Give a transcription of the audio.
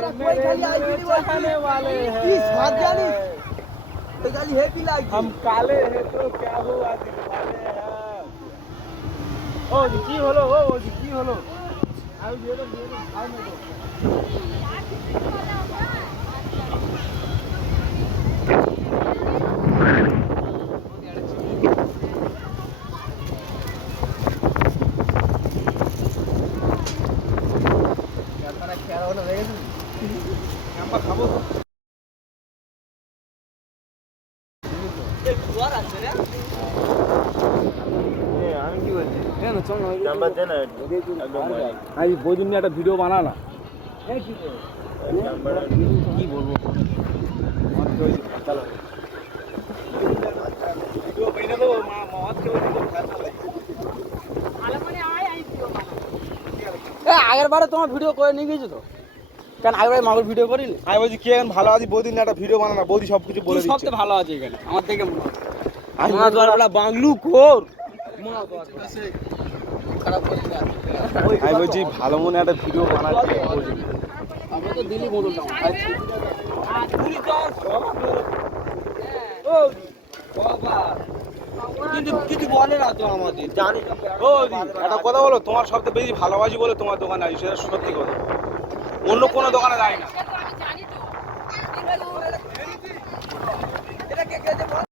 चाहने वाले हैं हम काले हैं तो क्या हुआ दिलवाले हैं ओ जी की হলো ও জি কি হলো আই দিয়ে দাও আই না দাও ক্যামেরা খেয়াল হলো হয়ে গেছে আমরা খাবো আমি কি বলছি আমি বইদিন নিয়ে একটা ভিডিও বানা না কি বলবো আগের বারে তোমার ভিডিও করে নিয়ে গেছো তো কেন আগের মাগুর ভিডিও করিনি আমি বলছি কে ভালো আছে বৌদিন একটা ভিডিও বানা না বৌদি সব কিছু বলে দিচ্ছে সবচেয়ে ভালো আছে এখানে আমার থেকে মা দোয়ারবেলা বাংলু কোর খারাপ করে আমি বলছি ভালো মনে একটা ভিডিও বানাচ্ছি আমরা তো দিলি বলুন না কিন্তু কিছু বলে না তো আমাদের জানি ও একটা কথা বলো তোমার সবচেয়ে বেশি ভালোবাসি বলে তোমার দোকানে আসি সেটা সত্যি কথা অন্য কোনো দোকানে যায় না